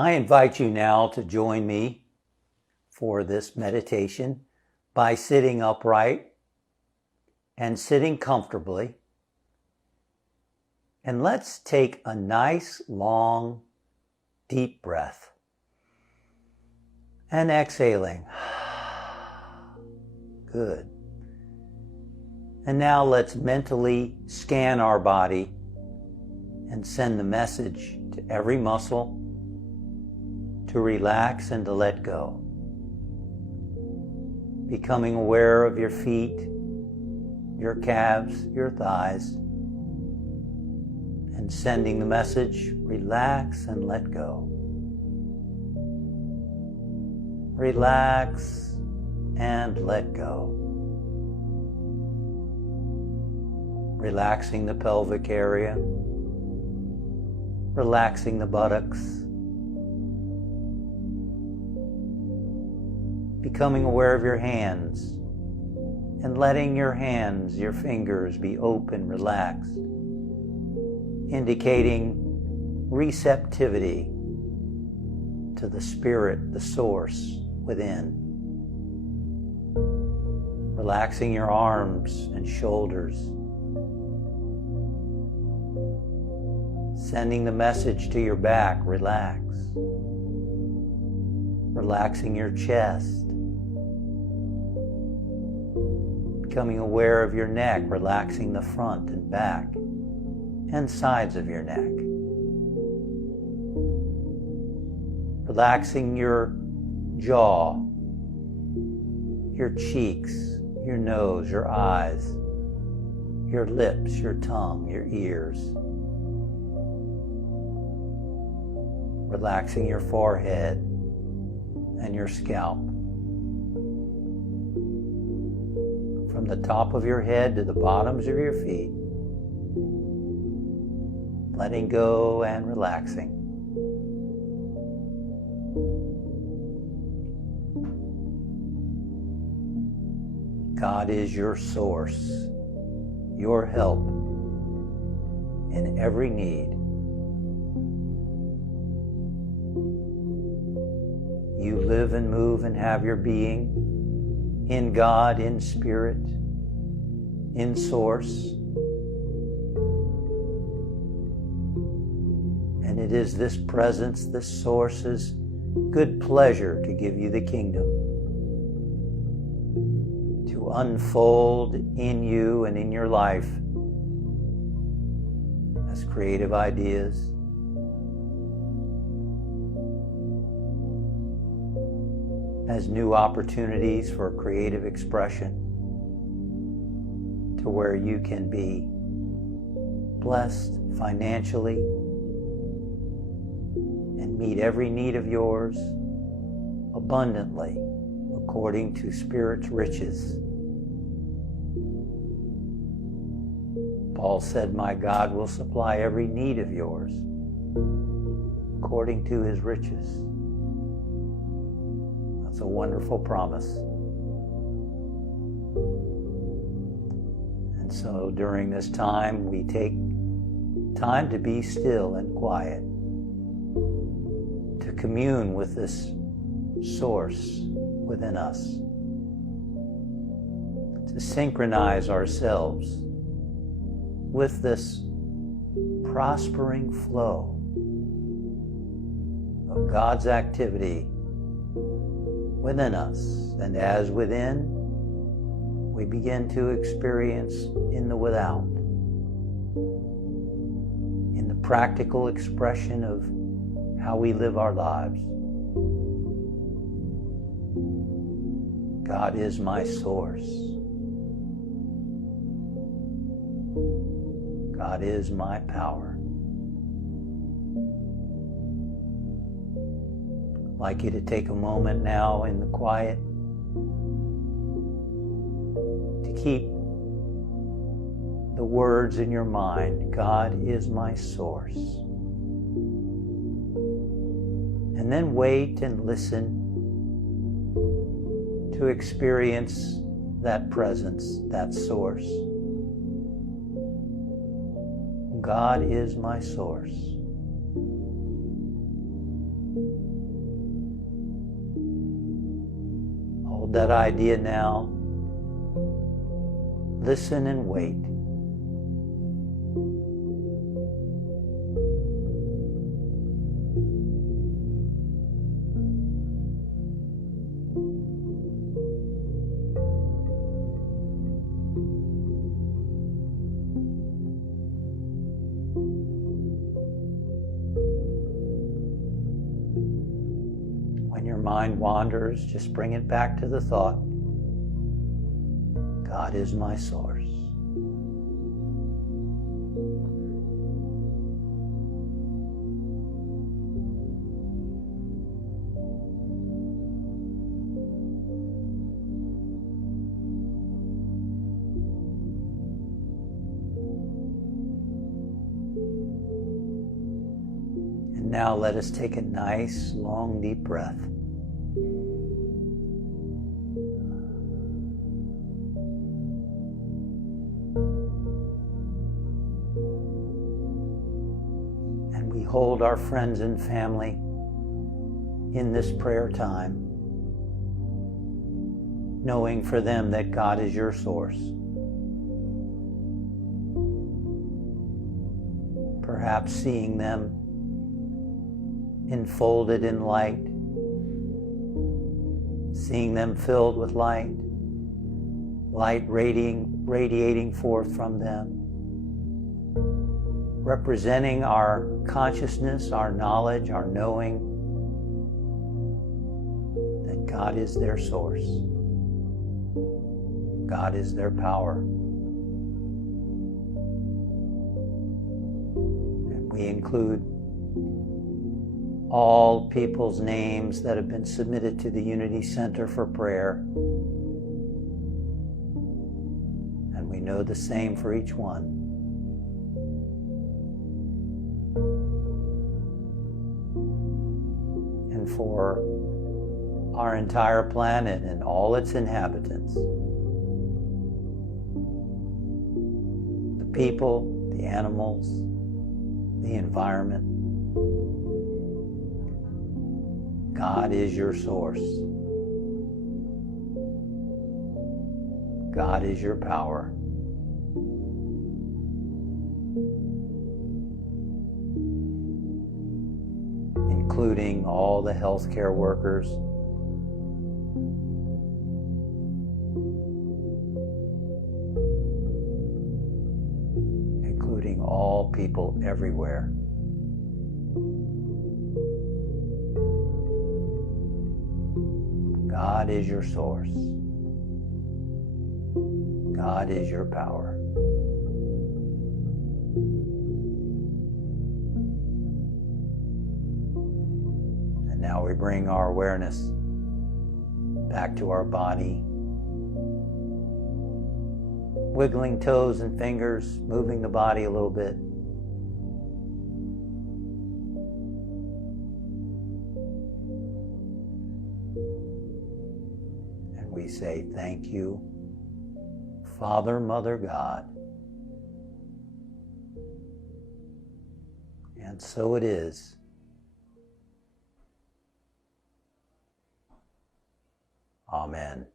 I invite you now to join me for this meditation by sitting upright and sitting comfortably. And let's take a nice, long, deep breath. And exhaling. Good. And now let's mentally scan our body and send the message to every muscle to relax and to let go. Becoming aware of your feet, your calves, your thighs, and sending the message, relax and let go. Relax and let go. Relaxing the pelvic area, relaxing the buttocks, becoming aware of your hands and letting your hands, your fingers be open, relaxed, indicating receptivity to the spirit, the source within. Relaxing your arms and shoulders. Sending the message to your back, relax. Relaxing your chest. Becoming aware of your neck, relaxing the front and back and sides of your neck. Relaxing your jaw, your cheeks, your nose, your eyes, your lips, your tongue, your ears. Relaxing your forehead and your scalp. From the top of your head to the bottoms of your feet. Letting go and relaxing. God is your source, your help in every need. You live and move and have your being in God, in spirit, in source. And it is this presence, this source's good pleasure to give you the kingdom, to unfold in you and in your life as creative ideas, as new opportunities for creative expression, to where you can be blessed financially and meet every need of yours abundantly according to Spirit's riches. Paul said, "My God will supply every need of yours according to his riches." That's a wonderful promise. And so during this time, we take time to be still and quiet, to commune with this source within us, to synchronize ourselves with this prospering flow of God's activity within us. And as within, we begin to experience in the without, in the practical expression of how we live our lives. God is my source. God is my power. I'd like you to take a moment now in the quiet to keep the words in your mind, God is my source. And then wait and listen to experience that presence, that source. God is my source. Hold that idea now. Listen and wait. When your mind wanders, just bring it back to the thought, God is my source. And now let us take a nice, long, deep breath. And we hold our friends and family in this prayer time, knowing for them that God is your source. Perhaps seeing them enfolded in light, seeing them filled with light, light radiating forth from them, representing our consciousness, our knowledge, our knowing that God is their source. God is their power. And we include all people's names that have been submitted to the Unity Center for prayer. And we know the same for each one. And for our entire planet and all its inhabitants. The people, the animals, the environment. God is your source. God is your power. Including all the healthcare workers, including all people everywhere. God is your source. God is your power. And now we bring our awareness back to our body, wiggling toes and fingers, moving the body a little bit. We say, thank you, Father, Mother, God. And so it is. Amen.